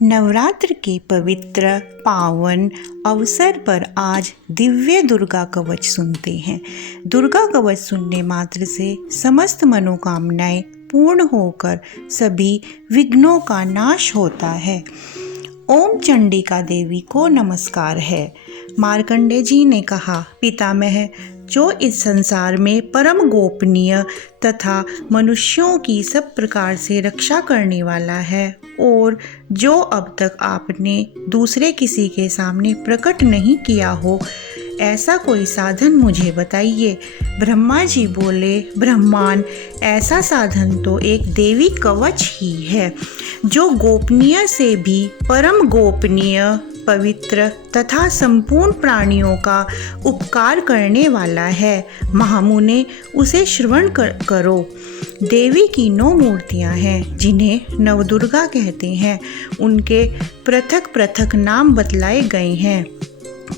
नवरात्र के पवित्र पावन अवसर पर आज दिव्य दुर्गा कवच सुनते हैं। दुर्गा कवच सुनने मात्र से समस्त मनोकामनाएं पूर्ण होकर सभी विघ्नों का नाश होता है। ओम चंडिका देवी को नमस्कार है। मार्कंडेय जी ने कहा, पितामह, जो इस संसार में परम गोपनीय तथा मनुष्यों की सब प्रकार से रक्षा करने वाला है और जो अब तक आपने दूसरे किसी के सामने प्रकट नहीं किया हो, ऐसा कोई साधन मुझे बताइए। ब्रह्मा जी बोले, ब्रह्मांड, ऐसा साधन तो एक देवी कवच ही है, जो गोपनीय से भी परम गोपनीय, पवित्र तथा संपूर्ण प्राणियों का उपकार करने वाला है। महामुने, उसे श्रवण करो। देवी की 9 मूर्तियां हैं, जिन्हें नवदुर्गा कहते हैं। उनके पृथक पृथक नाम बतलाए गए हैं।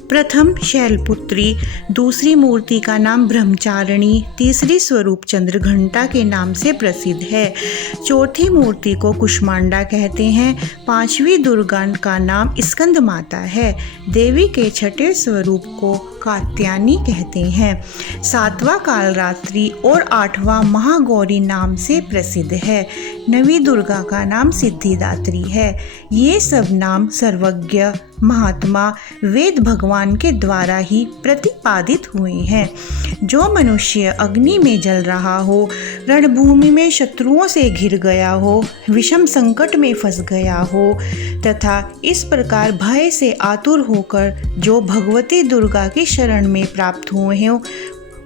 प्रथम शैलपुत्री, दूसरी मूर्ति का नाम ब्रह्मचारिणी, तीसरी स्वरूप चंद्रघंटा के नाम से प्रसिद्ध है, चौथी मूर्ति को कुष्मांडा कहते हैं, पांचवी दुर्गा का नाम स्कंद माता है, देवी के छठे स्वरूप को कात्यायनी कहते हैं, सातवां कालरात्रि और आठवां महागौरी नाम से प्रसिद्ध है, नवी दुर्गा का नाम सिद्धिदात्री है। ये सब नाम सर्वज्ञ महात्मा वेद भगवान के द्वारा ही प्रतिपादित हुए हैं। जो मनुष्य अग्नि में जल रहा हो, रणभूमि में शत्रुओं से घिर गया हो, विषम संकट में फंस गया हो तथा इस प्रकार भय से आतुर होकर जो भगवती दुर्गा की शरण में प्राप्त हुए हो,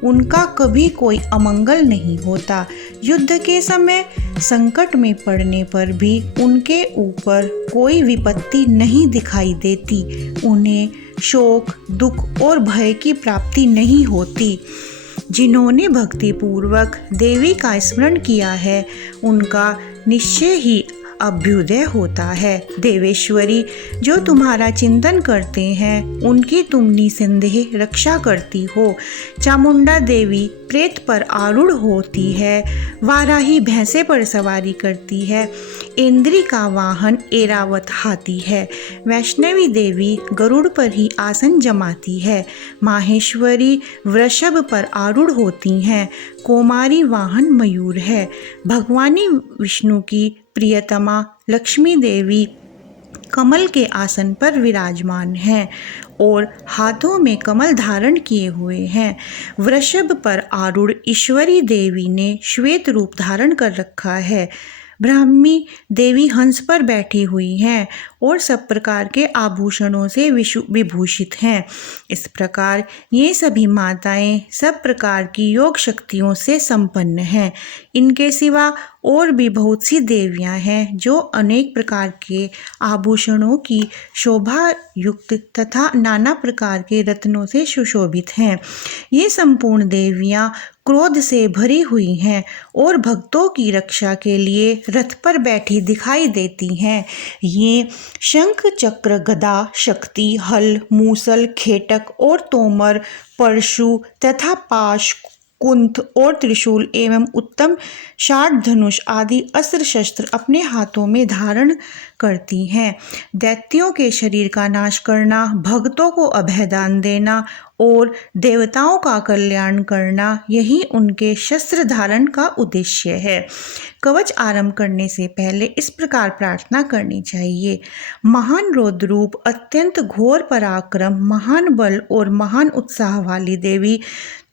उनका कभी कोई अमंगल नहीं होता। युद्ध के समय संकट में पड़ने पर भी उनके ऊपर कोई विपत्ति नहीं दिखाई देती। उन्हें शोक, दुख और भय की प्राप्ति नहीं होती। जिन्होंने भक्ति पूर्वक देवी का स्मरण किया है, उनका निश्चय ही अभ्युदय होता है। देवेश्वरी, जो तुम्हारा चिंतन करते हैं, उनकी तुम निसंदेह रक्षा करती हो। चामुंडा देवी प्रेत पर आरूढ़ होती है, वाराही भैंसे पर सवारी करती है, इंद्री का वाहन एरावत हाथी है, वैष्णवी देवी गरुड़ पर ही आसन जमाती है, माहेश्वरी वृषभ पर आरूढ़ होती हैं, कोमारी वाहन मयूर है, भगवानी विष्णु की प्रियतमा लक्ष्मी देवी कमल के आसन पर विराजमान हैं और हाथों में कमल धारण किए हुए हैं। वृषभ पर आरूढ़ ईश्वरी देवी ने श्वेत रूप धारण कर रखा है। ब्राह्मी देवी हंस पर बैठी हुई हैं और सब प्रकार के आभूषणों से विभूषित हैं। इस प्रकार ये सभी माताएं सब प्रकार की योग शक्तियों से संपन्न हैं। इनके सिवा और भी बहुत सी देवियां हैं, जो अनेक प्रकार के आभूषणों की शोभा युक्त तथा नाना प्रकार के रत्नों से सुशोभित हैं। ये संपूर्ण देवियां क्रोध से भरी हुई हैं और भक्तों की रक्षा के लिए रथ पर बैठी दिखाई देती हैं। ये शंख, चक्र, गदा, शक्ति, हल, मूसल, खेटक और तोमर, परशु तथा पाश, कुंथ और त्रिशूल एवं उत्तम शार्ट धनुष आदि अस्त्र शस्त्र अपने हाथों में धारण करती हैं। दैत्यों के शरीर का नाश करना, भक्तों को अभयदान देना और देवताओं का कल्याण करना, यही उनके शस्त्र धारण का उद्देश्य है। कवच आरंभ करने से पहले इस प्रकार प्रार्थना करनी चाहिए। महान रौद्र रूप, अत्यंत घोर पराक्रम, महान बल और महान उत्साह वाली देवी,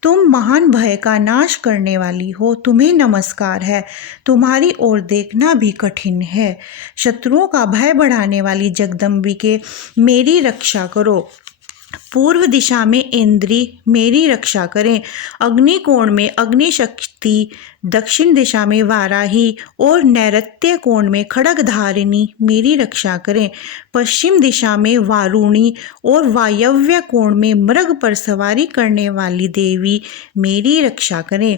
तुम महान भय का नाश करने वाली हो, तुम्हें नमस्कार है। तुम्हारी ओर देखना भी कठिन है। शत्रुओं का भय बढ़ाने वाली जगदम्बिके, मेरी रक्षा करो। पूर्व दिशा में इंद्री, मेरी रक्षा करें। अग्निकोण में अग्निशक्ति, दक्षिण दिशा में वाराही और नैऋत्य कोण में खड्गधारिणी, मेरी रक्षा करें। पश्चिम दिशा में वारुणी और वायव्य कोण में मृग पर सवारी करने वाली देवी, मेरी रक्षा करें।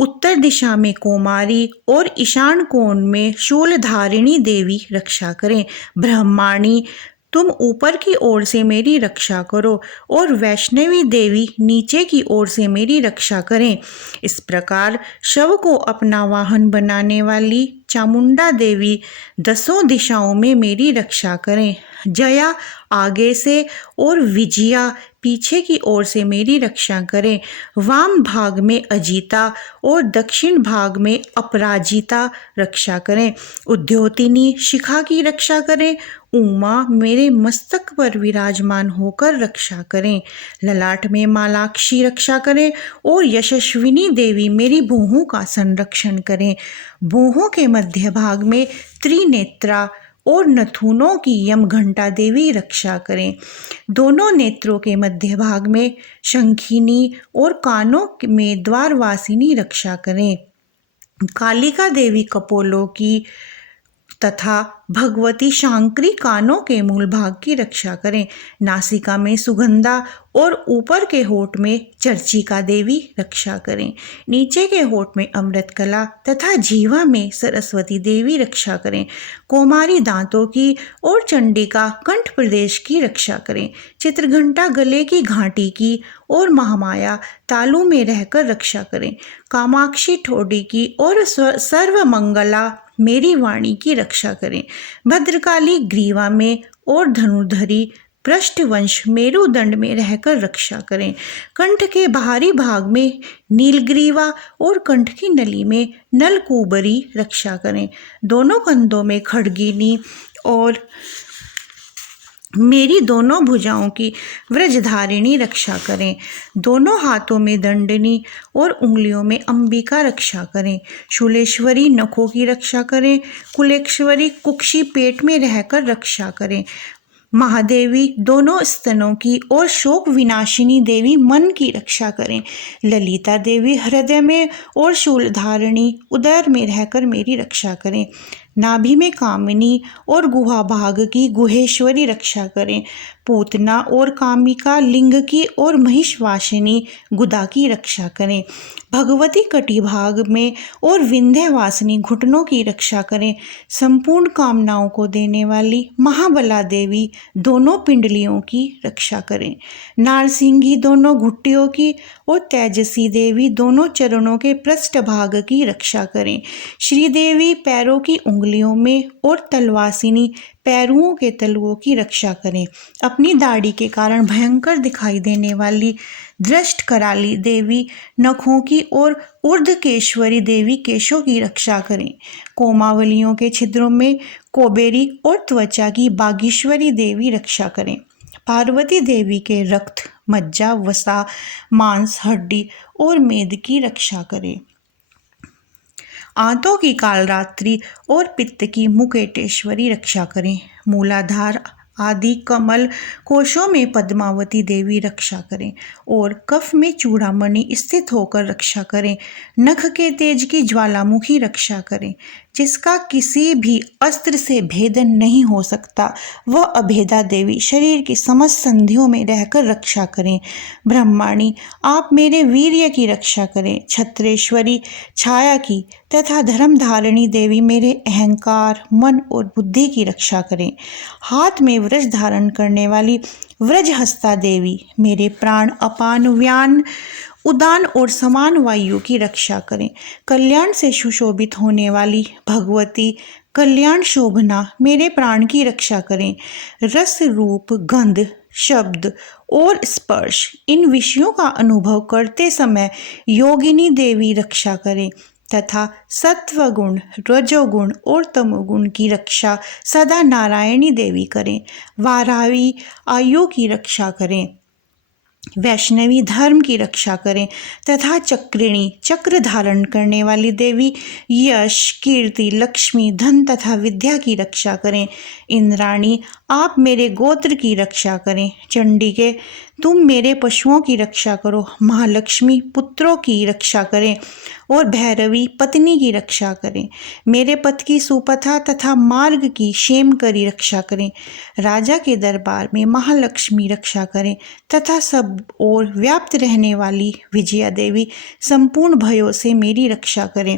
उत्तर दिशा में कोमारी और ईशान कोण में शूलधारिणी देवी रक्षा करें। ब्रह्माणी, तुम ऊपर की ओर से मेरी रक्षा करो और वैष्णवी देवी नीचे की ओर से मेरी रक्षा करें। इस प्रकार शव को अपना वाहन बनाने वाली चामुंडा देवी दसों दिशाओं में मेरी रक्षा करें। जया आगे से और विजया पीछे की ओर से मेरी रक्षा करें। वाम भाग में अजीता और दक्षिण भाग में अपराजिता रक्षा करें। उद्योतिनी शिखा की रक्षा करें। उमा मेरे मस्तक पर विराजमान होकर रक्षा करें। ललाट में मालाक्षी रक्षा करें और यशस्विनी देवी मेरी भौहों का संरक्षण करें। भौहों के मध्य भाग में त्रिनेत्रा और नथुनों की यमघंटा देवी रक्षा करें। दोनों नेत्रों के मध्य भाग में शंखिनी और कानों में द्वारवासिनी रक्षा करें। कालिका देवी कपोलों की तथा भगवती शांकरी कानों के मूल भाग की रक्षा करें। नासिका में सुगंधा और ऊपर के होठ में चर्चिका देवी रक्षा करें। नीचे के होठ में अमृतकला तथा जीवा में सरस्वती देवी रक्षा करें। कोमारी दांतों की और चंडिका कंठ प्रदेश की रक्षा करें। चित्रघंटा गले की घाटी की और महामाया तालू में रहकर रक्षा करें। कामाक्षी ठोडी की और सर्वमंगला मेरी वाणी की रक्षा करें। भद्रकाली ग्रीवा में और धनुर्धरी पृष्ठवंश मेरुदंड में रहकर रक्षा करें। कंठ के बाहरी भाग में नीलग्रीवा और कंठ की नली में नलकूबरी रक्षा करें। दोनों कंधों में खड्गिनी और मेरी दोनों भुजाओं की व्रजधारिणी रक्षा करें। दोनों हाथों में दंडनी और उंगलियों में अंबिका रक्षा करें। शूलेश्वरी नखों की रक्षा करें। कुलेश्वरी कुक्षी पेट में रहकर रक्षा करें। महादेवी दोनों स्तनों की और शोक विनाशिनी देवी मन की रक्षा करें। ललिता देवी हृदय में और शूलधारिणी उदर में रहकर मेरी रक्षा करें। नाभि में कामिनी और गुहा भाग की गुहेश्वरी रक्षा करें। पूतना और कामिका लिंग की और महिषवासिनी गुदा की रक्षा करें। भगवती कटी भाग में और विंध्यवासिनी घुटनों की रक्षा करें। संपूर्ण कामनाओं को देने वाली महाबला देवी दोनों पिंडलियों की रक्षा करें। नारसिंगी दोनों घुट्टियों की और तेजसी देवी दोनों चरणों के पृष्ठ भाग की रक्षा करें। श्रीदेवी पैरों की उंगलियों में और तलवासिनी पैरुओं के तलुओं की रक्षा करें। अपनी दाढ़ी के कारण भयंकर दिखाई देने वाली दृष्ट कराली देवी नखों की और ऊर्ध्वकेश्वरी देवी केशों की रक्षा करें। कोमावलियों के छिद्रों में कोबेरी और त्वचा की बागीश्वरी देवी रक्षा करें। पार्वती देवी के रक्त मज्जा वसा मांस हड्डी और मेद की रक्षा करें। आंतों की कालरात्रि और पित्त की मुकेटेश्वरी रक्षा करें। मूलाधार आदि कमल कोशों में पद्मावती देवी रक्षा करें और कफ में चूड़ामणि स्थित होकर रक्षा करें। नख के तेज की ज्वालामुखी रक्षा करें। जिसका किसी भी अस्त्र से भेदन नहीं हो सकता वह अभेदा देवी शरीर की समस्त संधियों में रहकर रक्षा करें। ब्रह्माणी आप मेरे वीर्य की रक्षा करें। छत्रेश्वरी छाया की तथा धर्मधारिणी देवी मेरे अहंकार मन और बुद्धि की रक्षा करें। हाथ में व्रज धारण करने वाली व्रजहस्ता देवी मेरे प्राण अपान व्यान उदान और समान वायु की रक्षा करें। कल्याण से सुशोभित होने वाली भगवती कल्याण शोभना मेरे प्राण की रक्षा करें। रस रूप गंध शब्द और स्पर्श इन विषयों का अनुभव करते समय योगिनी देवी रक्षा करें तथा सत्वगुण रजोगुण और तमोगुण की रक्षा सदा नारायणी देवी करें। वाराही आयु की रक्षा करें। वैष्णवी धर्म की रक्षा करें तथा चक्रिणी चक्र धारण करने वाली देवी यश कीर्ति लक्ष्मी धन तथा विद्या की रक्षा करें। इंद्राणी आप मेरे गोत्र की रक्षा करें। चंडिके तुम मेरे पशुओं की रक्षा करो, महालक्ष्मी पुत्रों की रक्षा करें और भैरवी पत्नी की रक्षा करें। मेरे पथ की सुपथा तथा मार्ग की क्षेम करी रक्षा करें। राजा के दरबार में महालक्ष्मी रक्षा करें तथा सब ओर व्याप्त रहने वाली विजया देवी संपूर्ण भयों से मेरी रक्षा करें।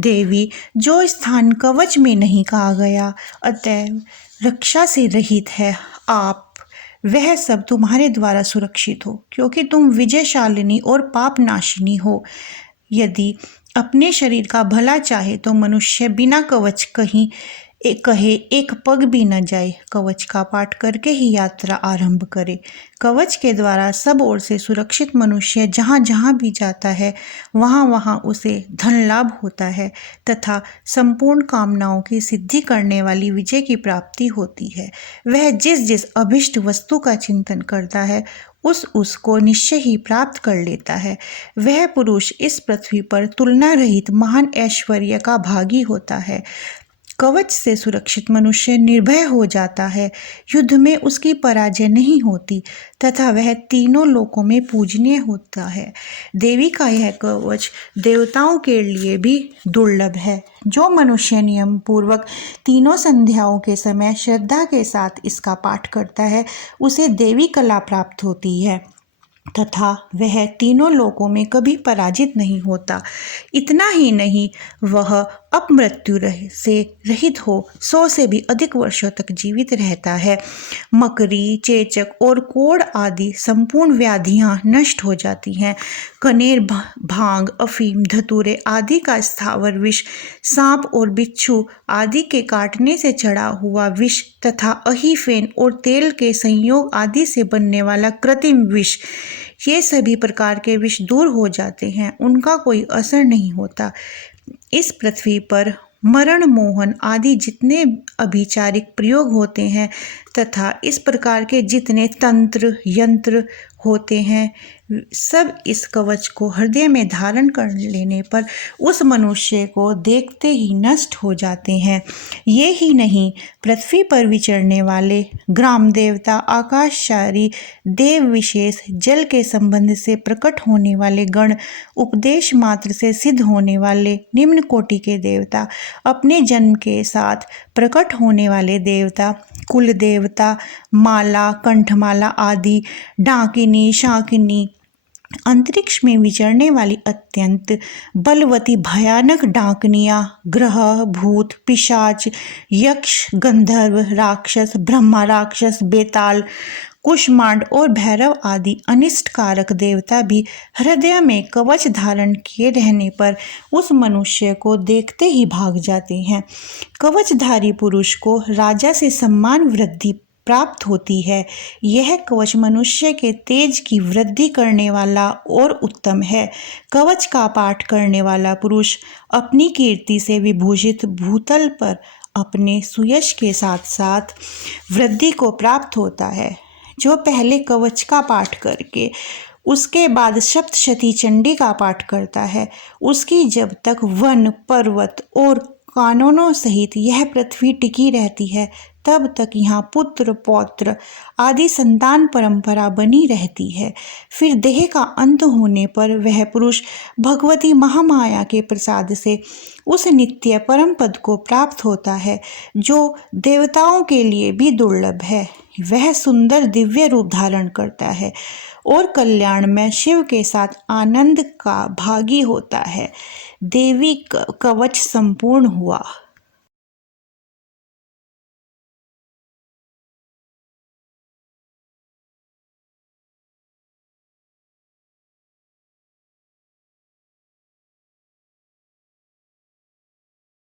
देवी, जो स्थान कवच में नहीं कहा गया अतएव रक्षा से रहित है, आप वह सब तुम्हारे द्वारा सुरक्षित हो, क्योंकि तुम विजयशालिनी और पापनाशिनी हो। यदि अपने शरीर का भला चाहे तो मनुष्य बिना कवच कहे एक पग भी न जाए, कवच का पाठ करके ही यात्रा आरंभ करे। कवच के द्वारा सब ओर से सुरक्षित मनुष्य जहाँ जहाँ भी जाता है वहाँ वहाँ उसे धन लाभ होता है तथा संपूर्ण कामनाओं की सिद्धि करने वाली विजय की प्राप्ति होती है। वह जिस जिस अभिष्ट वस्तु का चिंतन करता है उसको निश्चय ही प्राप्त कर लेता है। वह पुरुष इस पृथ्वी पर तुलना रहित महान ऐश्वर्य का भागी होता है। कवच से सुरक्षित मनुष्य निर्भय हो जाता है, युद्ध में उसकी पराजय नहीं होती तथा वह तीनों लोकों में पूजनीय होता है। देवी का यह कवच देवताओं के लिए भी दुर्लभ है। जो मनुष्य नियम पूर्वक तीनों संध्याओं के समय श्रद्धा के साथ इसका पाठ करता है उसे देवी कला प्राप्त होती है तथा वह तीनों लोकों में कभी पराजित नहीं होता। इतना ही नहीं, वह अपमृत्यु से रहित हो 100 से भी अधिक वर्षों तक जीवित रहता है। मकरी, चेचक और कोढ़ आदि संपूर्ण व्याधियां नष्ट हो जाती हैं। कनेर, भांग, अफीम, धतूरे आदि का स्थावर विष, सांप और बिच्छू आदि के काटने से चढ़ा हुआ विष तथा अहीफेन और तेल के संयोग आदि से बनने वाला कृत्रिम विष, ये सभी प्रकार के विष दूर हो जाते हैं, उनका कोई असर नहीं होता। इस पृथ्वी पर मरण, मोहन आदि जितने अभिचारिक प्रयोग होते हैं तथा इस प्रकार के जितने तंत्र यंत्र होते हैं सब इस कवच को हृदय में धारण कर लेने पर उस मनुष्य को देखते ही नष्ट हो जाते हैं। ये ही नहीं, पृथ्वी पर विचरने वाले ग्राम देवता, आकाशचारी देव विशेष, जल के संबंध से प्रकट होने वाले गण, उपदेश मात्र से सिद्ध होने वाले निम्न कोटि के देवता, अपने जन्म के साथ प्रकट होने वाले देवता, कुल देवता, माला, कंठमाला आदि, डाकिनी, शाकिनी, अंतरिक्ष में विचरने वाली अत्यंत बलवती भयानक डाकनियाँ, ग्रह, भूत, पिशाच, यक्ष, गंधर्व, राक्षस, ब्रह्मा राक्षस, बेताल, कुष्मांड और भैरव आदि अनिष्टकारक देवता भी हृदय में कवच धारण किए रहने पर उस मनुष्य को देखते ही भाग जाते हैं। कवचधारी पुरुष को राजा से सम्मान वृद्धि प्राप्त होती है। यह कवच मनुष्य के तेज की वृद्धि करने वाला और उत्तम है। कवच का पाठ करने वाला पुरुष अपनी कीर्ति से विभूषित भूतल पर अपने सुयश के साथ साथ वृद्धि को प्राप्त होता है। जो पहले कवच का पाठ करके उसके बाद सप्तशती चंडी का पाठ करता है, उसकी जब तक वन, पर्वत और कानूनों सहित यह पृथ्वी टिकी रहती है तब तक यहाँ पुत्र, पौत्र आदि संतान परंपरा बनी रहती है। फिर देह का अंत होने पर वह पुरुष भगवती महामाया के प्रसाद से उस नित्य परम पद को प्राप्त होता है जो देवताओं के लिए भी दुर्लभ है। वह सुंदर दिव्य रूप धारण करता है और कल्याण में शिव के साथ आनंद का भागी होता है। देवी कवच संपूर्ण हुआ।